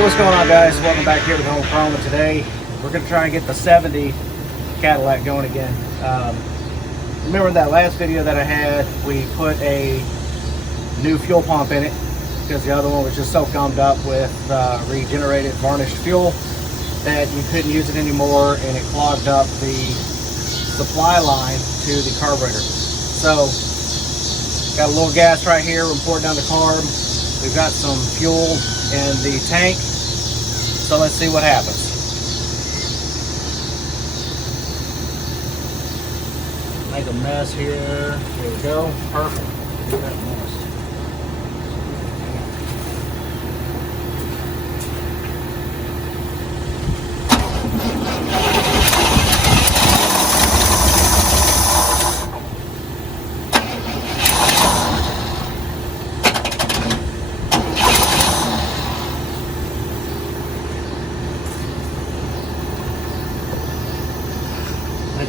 Hey, what's going on, guys? Welcome back here to the Home Promo. Today we're going to try and get the 70 Cadillac going again. Remember that last video that I had, we put a new fuel pump in it because the other one was just so gummed up with regenerated varnished fuel that you couldn't use it anymore, and it clogged up the supply line to the carburetor. So got a little gas right here. We're pouring down the carb. We've got some fuel in the tank, so let's see what happens. Make a mess here. Here we go. Perfect. Look at that mess.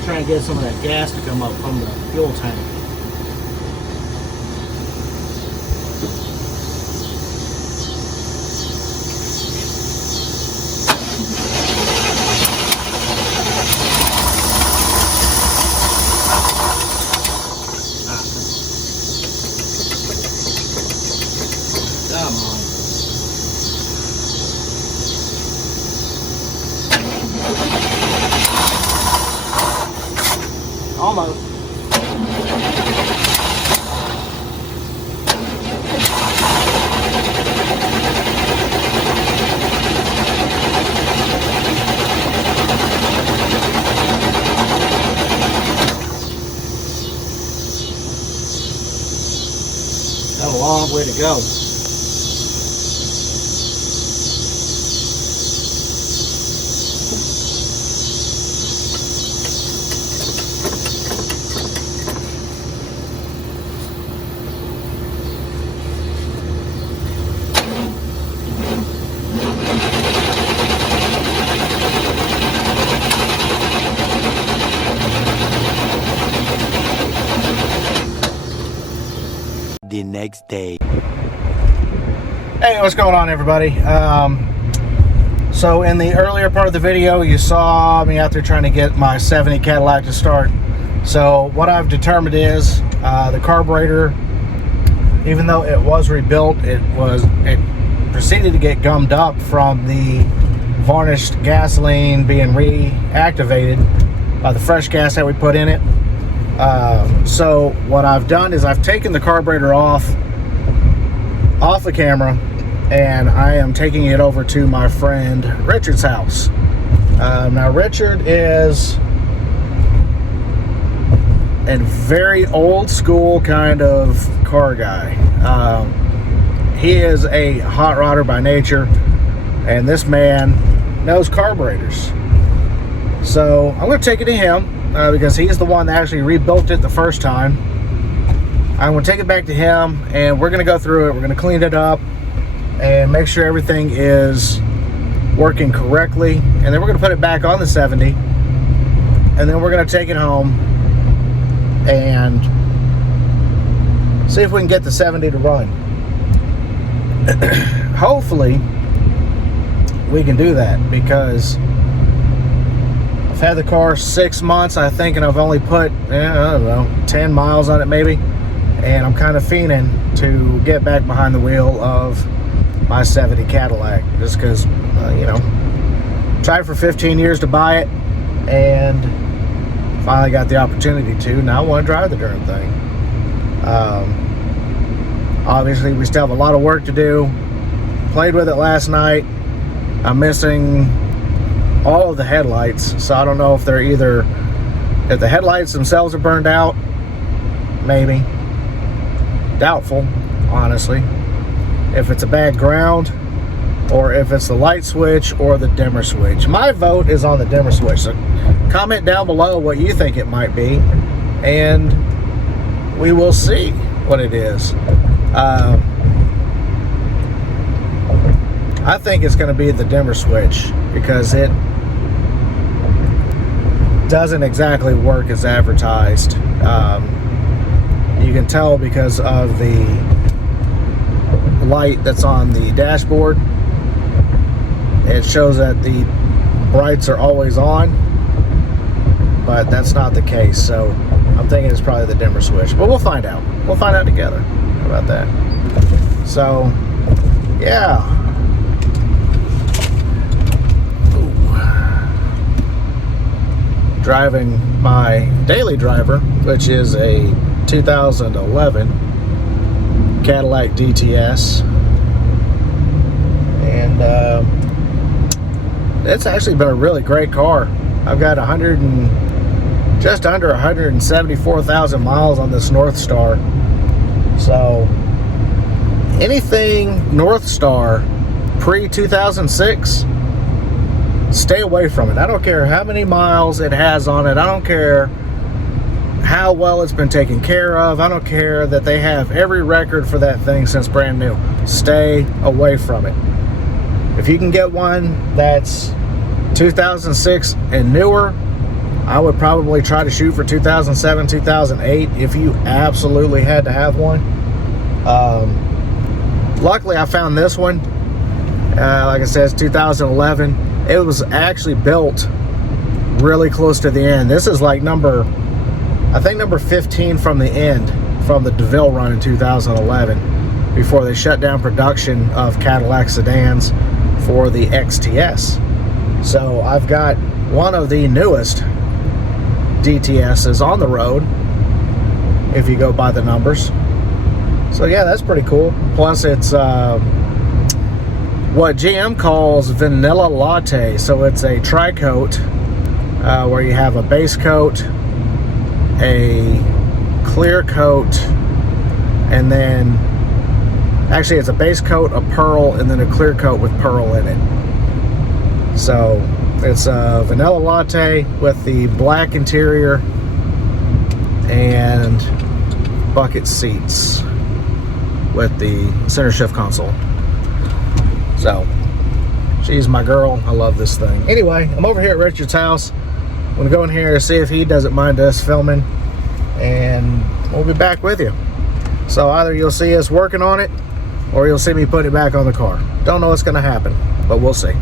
Try and get some of that gas to come up from the fuel tank. Come on. Almost. Got a long way to go. The next day. Hey, what's going on, everybody? So in the earlier part of the video, you saw me out there trying to get my 70 Cadillac to start. So what I've determined is the carburetor, even though it was rebuilt, it proceeded to get gummed up from the varnished gasoline being reactivated by the fresh gas that we put in it. So what I've done is I've taken the carburetor off the camera, and I am taking it over to my friend Richard's house. Now Richard is a very old school kind of car guy. He is a hot rodder by nature, and this man knows carburetors. So I'm going to take it to him. Because he is the one that actually rebuilt it the first time. I'm going to take it back to him, and we're going to go through it. We're going to clean it up and make sure everything is working correctly, and then we're going to put it back on the 70, and then we're going to take it home and see if we can get the 70 to run. Hopefully we can do that, because I've had the car 6 months, I think, and I've only put, I don't know, 10 miles on it maybe. And I'm kind of fiending to get back behind the wheel of my 70 Cadillac. Just because, you know, tried for 15 years to buy it, and finally got the opportunity to. Now I want to drive the darn thing. Obviously, we still have a lot of work to do. Played with it last night. I'm missing all of the headlights, so I don't know if they're either, if the headlights themselves are burned out, maybe. Doubtful, honestly. If it's a bad ground, or if it's the light switch or the dimmer switch. My vote is on the dimmer switch, so comment down below what you think it might be, and we will see what it is. I think it's going to be the dimmer switch, because it doesn't exactly work as advertised. You can tell because of the light that's on the dashboard. it shows that the brights are always on, but that's not the case. So I'm thinking it's probably the dimmer switch, but we'll find out. We'll find out together. How about that? So, yeah. Driving my daily driver, which is a 2011 Cadillac DTS, and it's actually been a really great car. I've got just under 174,000 miles on this Northstar. So anything Northstar pre-2006, stay away from it. I don't care how many miles it has on it. I don't care how well it's been taken care of. I don't care that they have every record for that thing since brand new. Stay away from it. If you can get one that's 2006 and newer, I would probably try to shoot for 2007, 2008 if you absolutely had to have one. Luckily, I found this one. Like I said, it's 2011. It was actually built really close to the end. This is like number 15 from the end, from the DeVille run in 2011, before they shut down production of Cadillac sedans for the XTS. So I've got one of the newest DTSs on the road, if you go by the numbers. So yeah, that's pretty cool. Plus it's what GM calls vanilla latte. So it's a tri-coat where you have a base coat, a clear coat, and then actually it's a base coat, a pearl, and then a clear coat with pearl in it. So it's a vanilla latte with the black interior and bucket seats with the center shift console. So she's my girl. I love this thing. Anyway, I'm over here at Richard's house. I'm gonna go in here and see if he doesn't mind us filming, and we'll be back with you. So either you'll see us working on it, or you'll see me put it back on the car. Don't know what's gonna happen, but we'll see.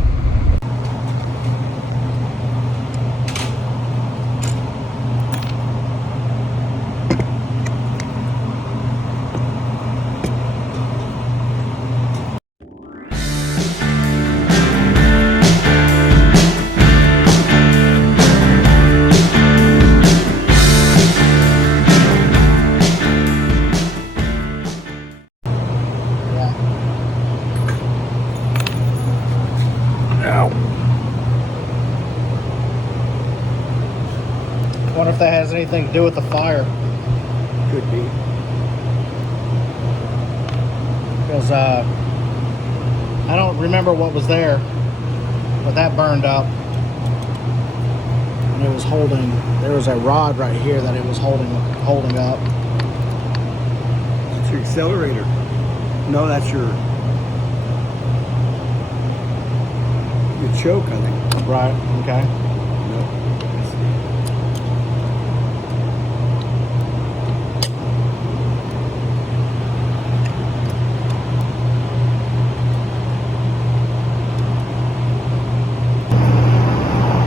I wonder if that has anything to do with the fire. Could be. Because I don't remember what was there, but that burned up. And it was holding, there was a rod right here that it was holding up. It's your accelerator. No, that's your choke, I think. Right, okay.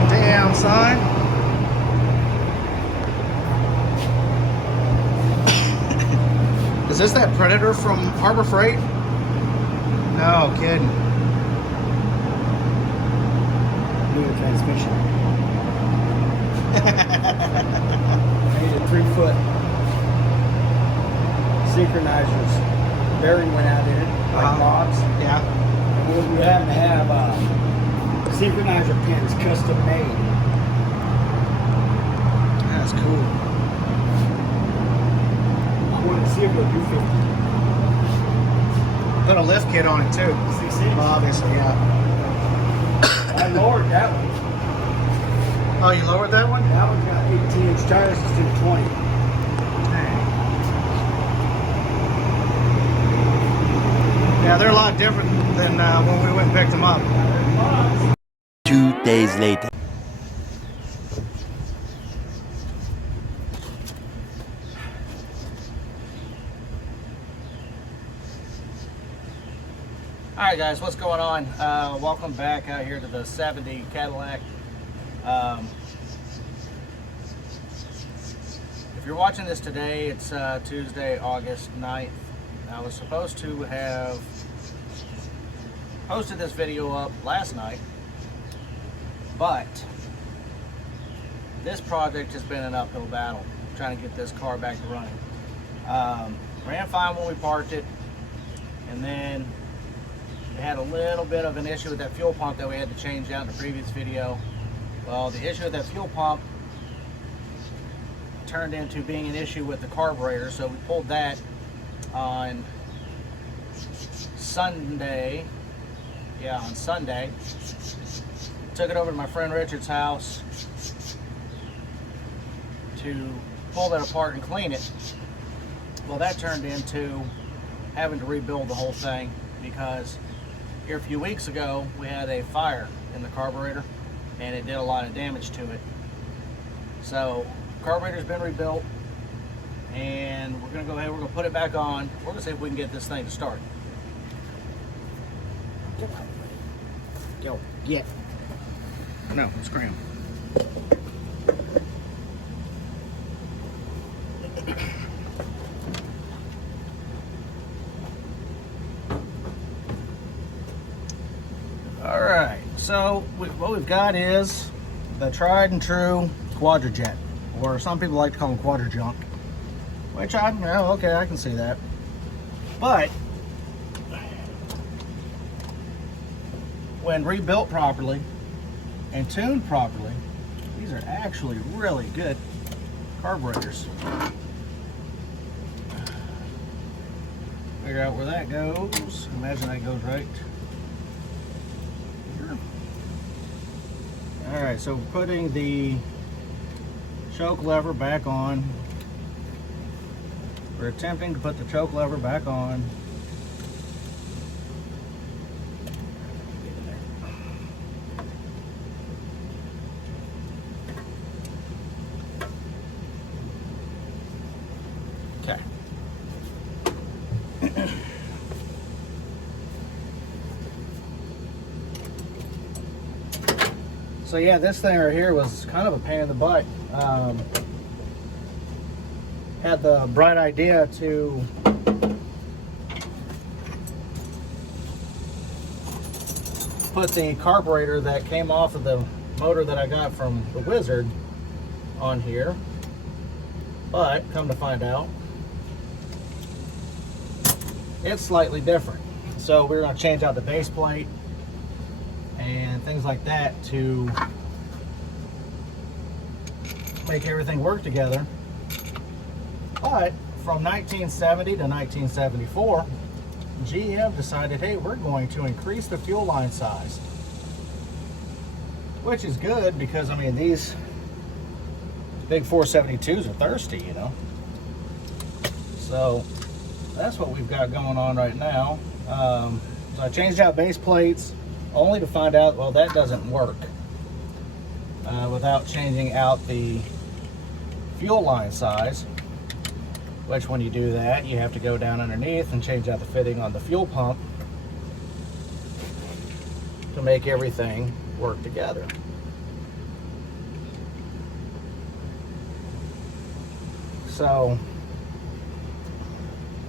Damn, son. Is this that Predator from Harbor Freight? No kidding. New transmission. Made it 3-foot synchronizers. Bearing went out in it, like logs. Yeah. And we happen to have synchronizer pins custom made. That's cool. I want to see if we'll do 50. Put a lift kit on it too. 6 Well, obviously, yeah. I lowered that one. Oh, you lowered that one? That one's got 18-inch tires instead of 20. Yeah, they're a lot different than when we went and picked them up. 2 days later. Alright guys, what's going on? Welcome back out here to the 70 Cadillac. If you're watching this today, it's Tuesday, August 9th. I was supposed to have posted this video up last night, but this project has been an uphill battle trying to get this car back to running. Ran fine when we parked it, and then we had a little bit of an issue with that fuel pump that we had to change out in the previous video. Well, the issue with that fuel pump turned into being an issue with the carburetor, so we pulled that on Sunday. Yeah, on Sunday. Took it over to my friend Richard's house to pull that apart and clean it. Well, that turned into having to rebuild the whole thing because here a few weeks ago we had a fire in the carburetor and it did a lot of damage to it. So carburetor's been rebuilt and we're gonna go ahead, we're gonna put it back on. We're gonna see if we can get this thing to start. Go, get. No, scram. Alright, so what we've got is the tried and true Quadrajet, or some people like to call them Quadrajunk, which okay, I can see that. But when rebuilt properly and tuned properly, these are actually really good carburetors. Figure out where that goes. Imagine that goes right here. Alright, so putting the choke lever back on. We're attempting to put the choke lever back on. Okay. So yeah, this thing right here was kind of a pain in the butt. Had the bright idea to put the carburetor that came off of the motor that I got from the Wizard on here, but come to find out, it's slightly different. So we're going to change out the base plate and things like that to make everything work together. But from 1970 to 1974, GM decided, hey, we're going to increase the fuel line size, which is good because, I mean, these big 472s are thirsty, you know. So that's what we've got going on right now. So I changed out base plates only to find out, well, that doesn't work without changing out the fuel line size, which when you do that, you have to go down underneath and change out the fitting on the fuel pump to make everything work together. So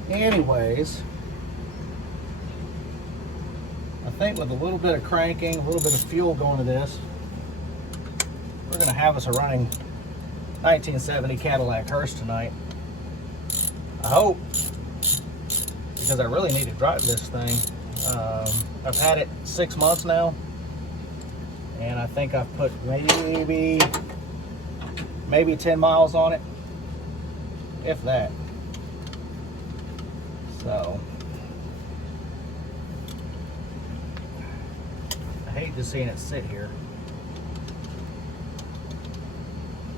anyways, I think with a little bit of cranking, a little bit of fuel going to this, we're going to have us a running 1970 Cadillac hearse tonight. I hope, because I really need to drive this thing. I've had it 6 months now, and I think I've put maybe 10 miles on it, if that. So I hate just seeing it sit here.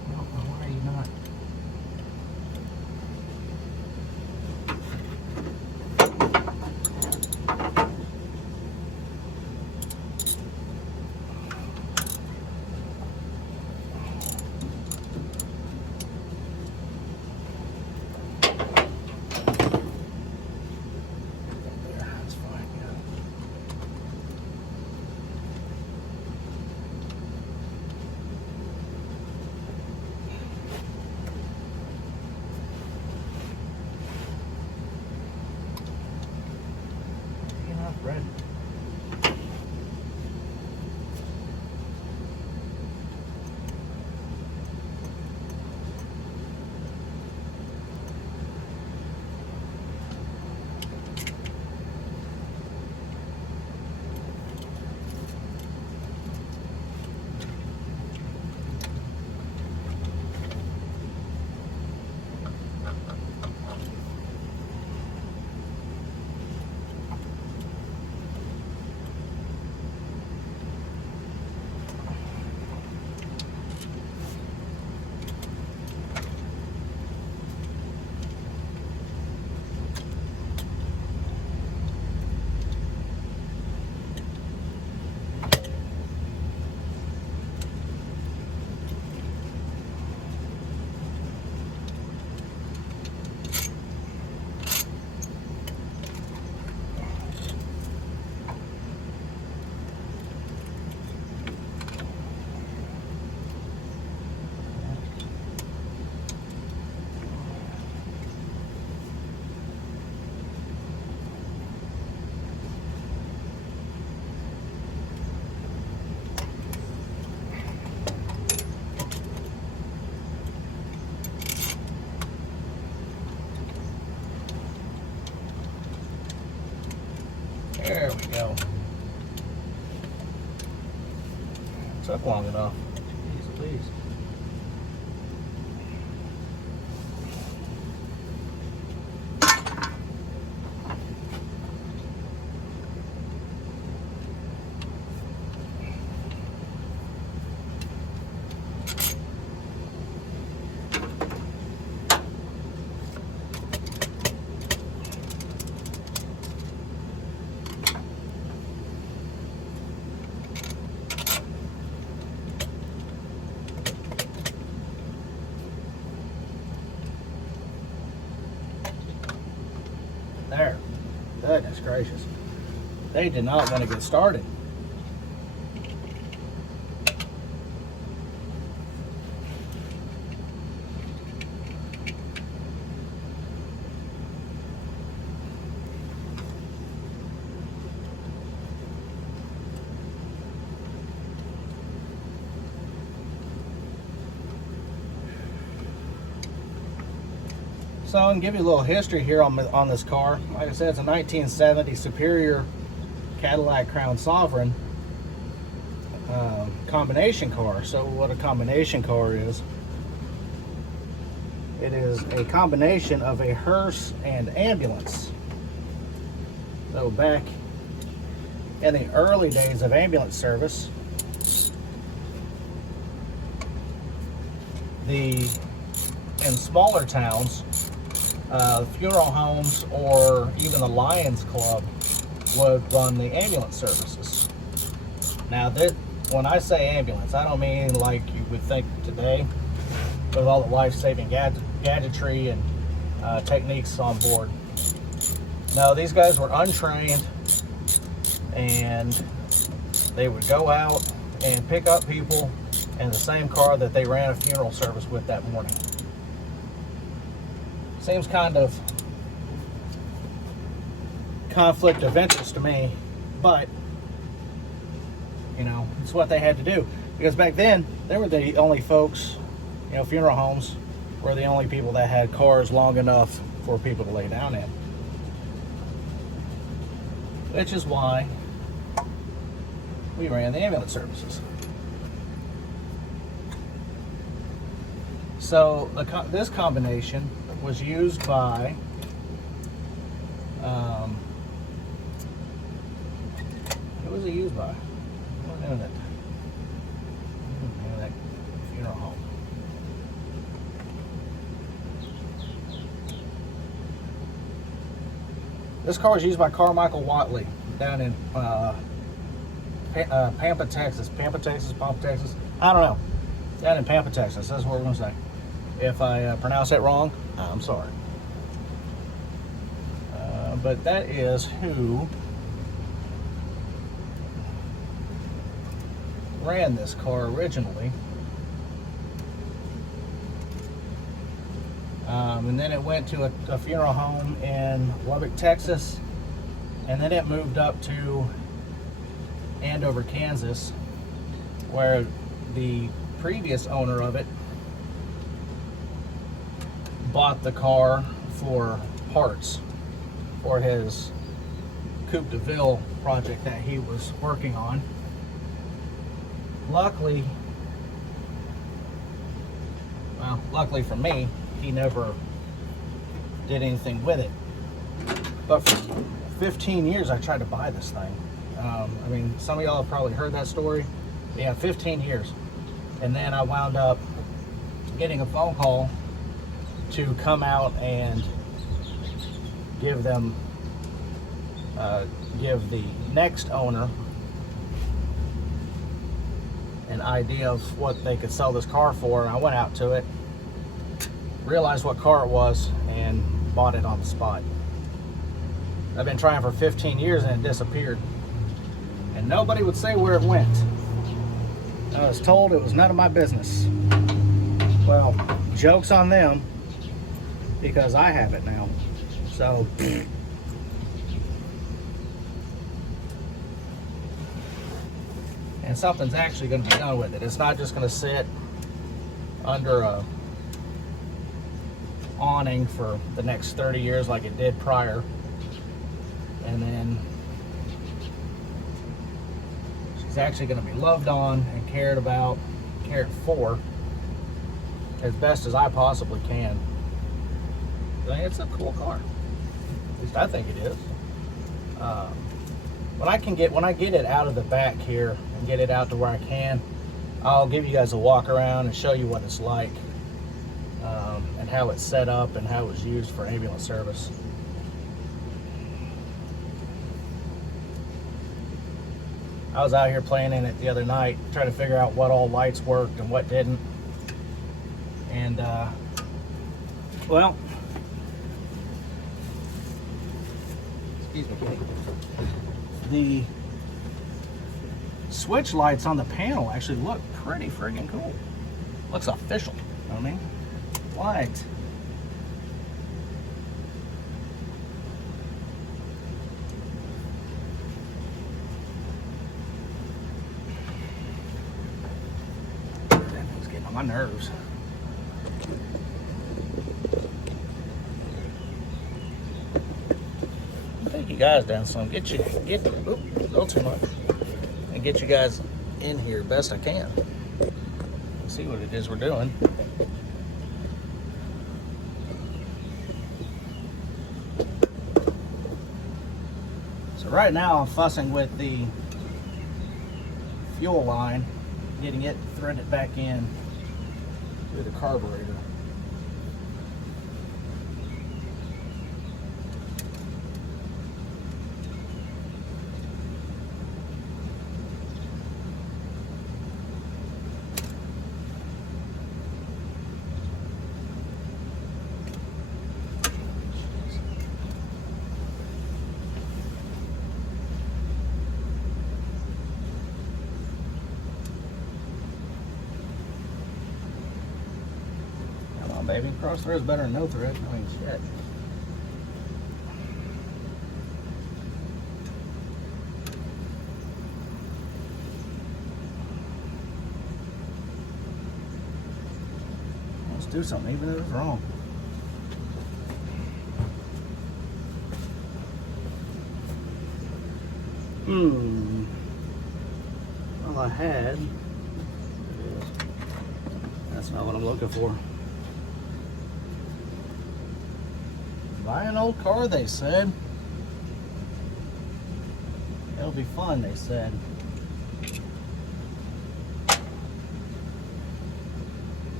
Why are you not? ready. There we go. Took long enough. Jeez, please. There. Goodness gracious. They did not want to get started. So I can give you a little history here on this car. Like I said, it's a 1970 Superior Cadillac Crown Sovereign combination car. So what a combination car is, it is a combination of a hearse and ambulance. So back in the early days of ambulance service, in smaller towns, funeral homes or even the Lions Club would run the ambulance services. Now, when I say ambulance, I don't mean like you would think today with all the life-saving gadgetry and techniques on board. No, these guys were untrained, and they would go out and pick up people in the same car that they ran a funeral service with that morning. Seems kind of conflict of interest to me, but you know, it's what they had to do, because back then they were the only folks, you know, funeral homes were the only people that had cars long enough for people to lay down in, which is why we ran the ambulance services. So this combination was used by who was it used by? What was it? That funeral home. This car was used by Carmichael Watley down in Pampa, Texas. Pampa, Texas. I don't know. Down in Pampa, Texas. That's what we're going to say. If I pronounce that wrong, I'm sorry. But that is who ran this car originally. And then it went to a funeral home in Lubbock, Texas. And then it moved up to Andover, Kansas, where the previous owner of it bought the car for parts for his Coupe de Ville project that he was working on. Luckily for me, he never did anything with it. But for 15 years, I tried to buy this thing. I mean, some of y'all have probably heard that story. Yeah, 15 years. And then I wound up getting a phone call to come out and give them, give the next owner an idea of what they could sell this car for. And I went out to it, realized what car it was, and bought it on the spot. I've been trying for 15 years and it disappeared. And nobody would say where it went. I was told it was none of my business. Well, joke's on them, because I have it now. So, and something's actually going to be done with it. It's not just going to sit under a awning for the next 30 years like it did prior. And then she's actually going to be loved on and cared about, cared for as best as I possibly can. I mean, it's a cool car. At least I think it is. When I get it out of the back here and get it out to where I can, I'll give you guys a walk around and show you what it's like, and how it's set up and how it's used for ambulance service. I was out here playing in it the other night, trying to figure out what all lights worked and what didn't. And, well, excuse me, the switch lights on the panel actually look pretty friggin' cool. Looks official, you know what I mean? What? That thing's getting on my nerves. Take you guys down some. Get a little too much. And get you guys in here best I can. See what it is we're doing. So right now I'm fussing with the fuel line, getting it threaded back in through the carburetor. Baby, cross thread's better than no thread. I mean, shit. Let's do something, even if it's wrong. Well, I had. That's not what I'm looking for. Buy an old car, they said. It'll be fun, they said.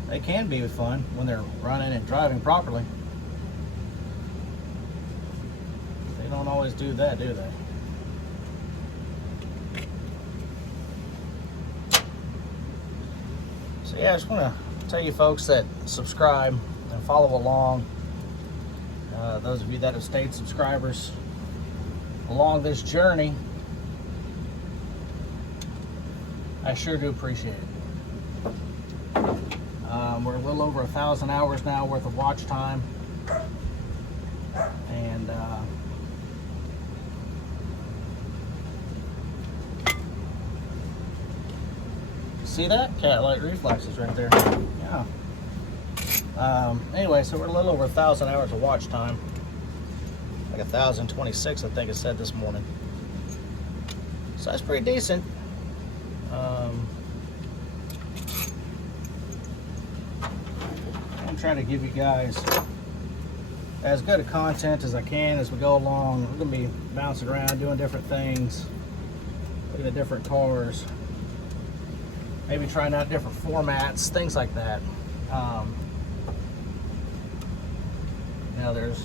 They can be fun when they're running and driving properly. They don't always do that, do they? So yeah, I just want to tell you folks that subscribe and follow along. Those of you that have stayed subscribers along this journey, I sure do appreciate it. We're a little over 1,000 hours now worth of watch time, and See that? Cat-like reflexes right there. Yeah. Anyway, so we're a little over 1,000 hours of watch time. Like 1,026, I think it said this morning. So that's pretty decent. I'm trying to give you guys as good a content as I can as we go along. We're going to be bouncing around, doing different things, looking at different cars, maybe trying out different formats, things like that. You know, there's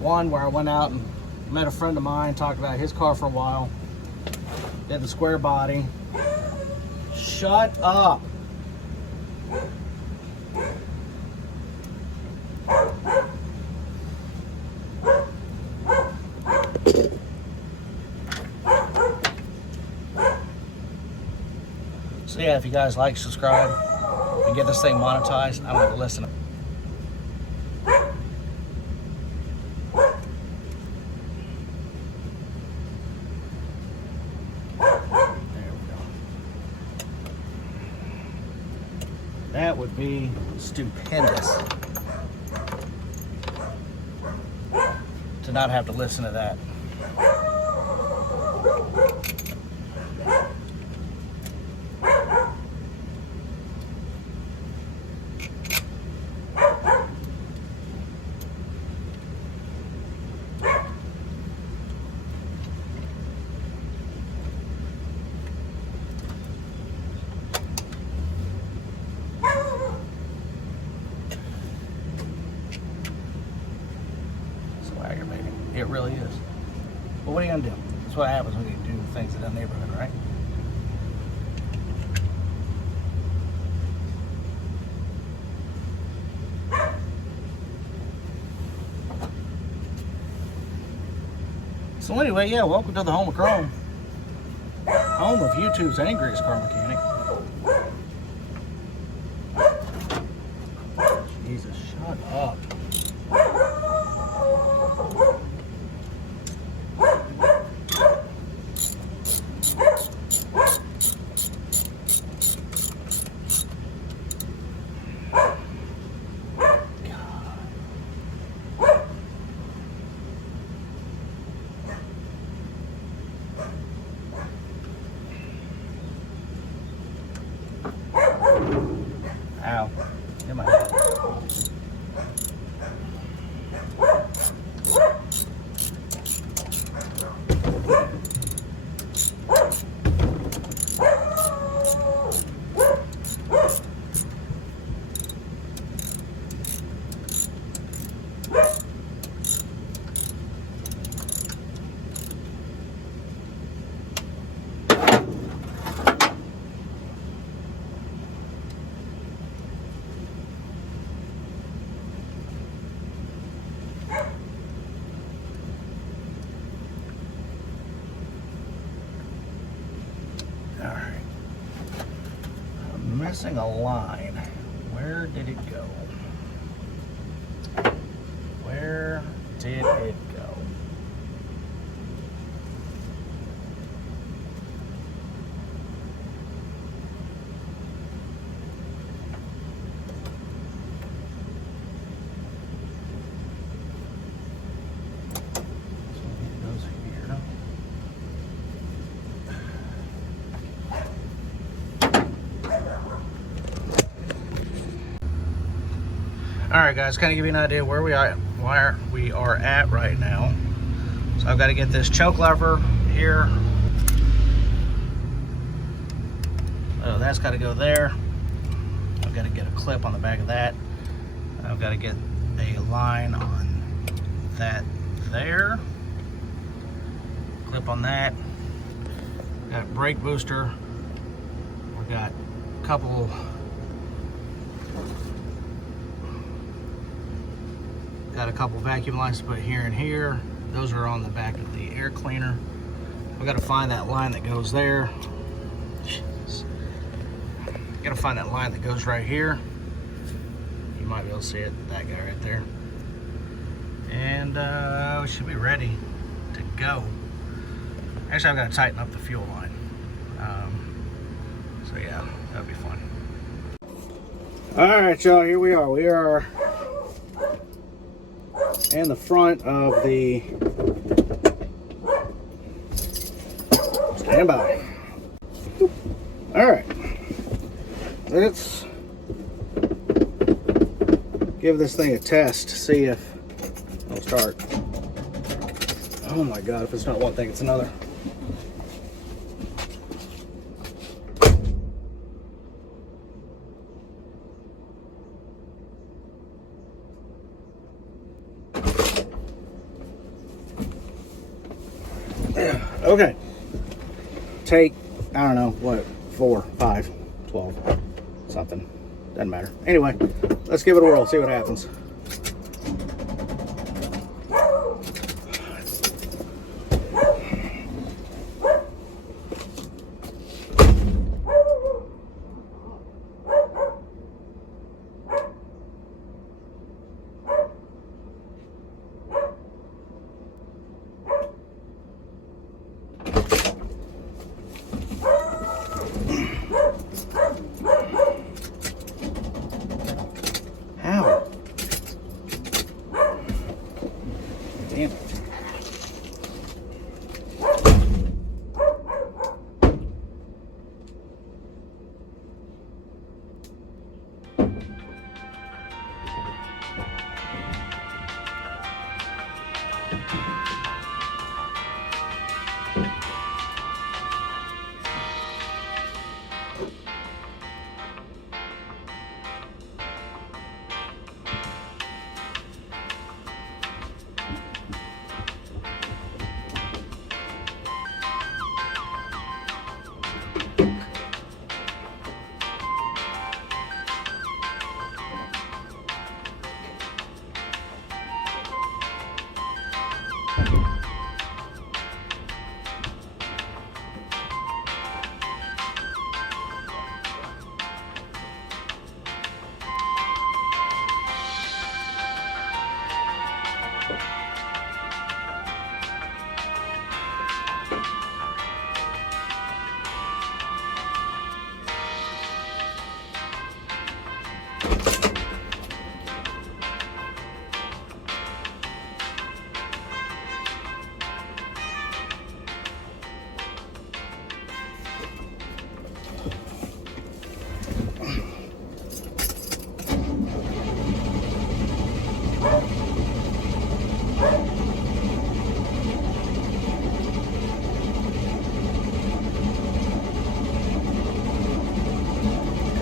one where I went out and met a friend of mine, talked about his car for a while, did the square body. Shut up. So yeah, if you guys like, subscribe, and get this thing monetized, I'm gonna listen. That would be stupendous to not have to listen to that. It really is. But what are you gonna do? That's what happens when you do things in that neighborhood, right? So anyway, yeah, welcome to the home of Chrome. Home of YouTube's angriest car mechanic. Jesus, shut up. Ow. Hit my head. Alright. I'm missing a line. Where did it go? Where did it go? Alright guys, kind of give you an idea where we are at right now. So I've got to get this choke lever here. Oh, that's got to go there. I've got to get a clip on the back of that. I've got to get a line on that there. Clip on that. Got brake booster. We've got a couple vacuum lines to put here and here. Those are on the back of the air cleaner. I've got to find that line that goes there. Jeez. Got to find that line that goes right here. You might be able to see it, that guy right there. And we should be ready to go. Actually, I've got to tighten up the fuel line. So yeah, that'd be fun. All right, y'all, here we are. We are in the front of the standby. All right, let's give this thing a test, see if it'll start. Oh my God, if it's not one thing, it's another. Okay. Take, I don't know, what, 4, 5, 12, something. Doesn't matter. Anyway, let's give it a whirl, see what happens. How? Damn it.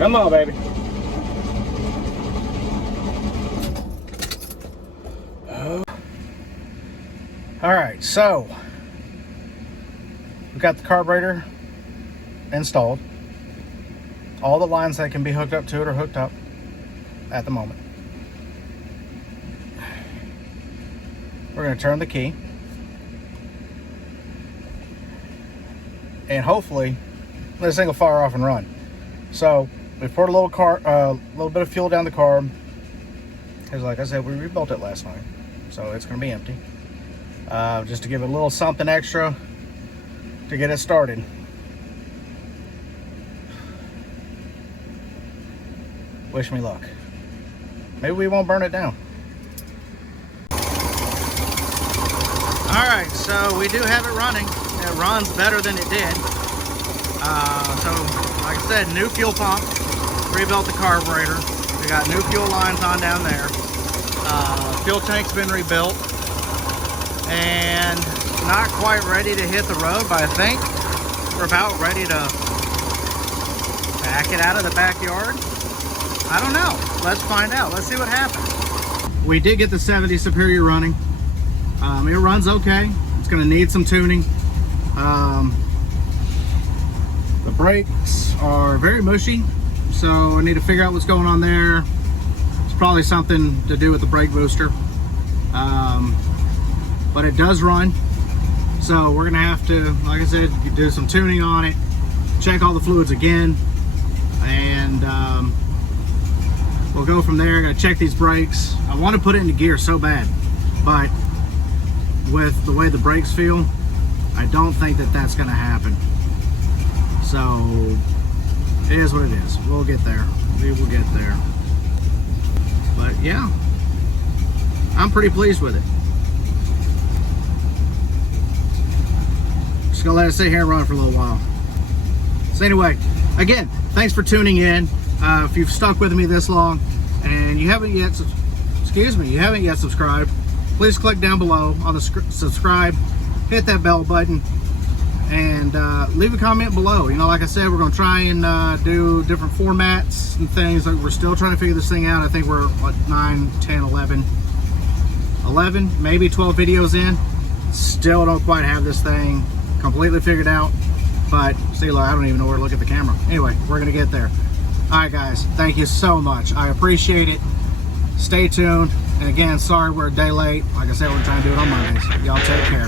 Come on, baby. Oh. All right, so we've got the carburetor installed. All the lines that can be hooked up to it are hooked up at the moment. We're going to turn the key, and hopefully this thing will fire off and run. So we poured a little bit of fuel down the carb, because like I said, we rebuilt it last night, so it's going to be empty. Just to give it a little something extra to get it started. Wish me luck. Maybe we won't burn it down. Alright, so we do have it running. It runs better than it did. So, like I said, new fuel pump. Rebuilt the carburetor. We got new fuel lines on down there. Fuel tank's been rebuilt. And not quite ready to hit the road, but I think we're about ready to back it out of the backyard. I don't know. Let's find out. Let's see what happens. We did get the 70 Superior running. It runs okay. It's going to need some tuning. The brakes are very mushy, so I need to figure out what's going on there. It's probably something to do with the brake booster. But it does run, so we're going to have to, like I said, do some tuning on it, check all the fluids again, and we'll go from there. I'm going to check these brakes. I want to put it into gear so bad, but with the way the brakes feel, I don't think that that's going to happen. So it is what it is. We'll get there. We will get there. But yeah, I'm pretty pleased with it. Just gonna let it sit here and run for a little while. So anyway, again, thanks for tuning in. If you've stuck with me this long and you haven't yet, subscribed, please click down below on the subscribe, hit that bell button, and leave a comment below. You know, like I said, we're going to try and do different formats and things. Like, we're still trying to figure this thing out. I think we're what, 9, 10, 11, maybe 12 videos in. Still don't quite have this thing completely figured out. But see, look, I don't even know where to look at the camera. Anyway, we're going to get there. All right, guys, thank you so much. I appreciate it. Stay tuned. And again, sorry we're a day late. Like I said, we're trying to do it on Mondays. Y'all take care.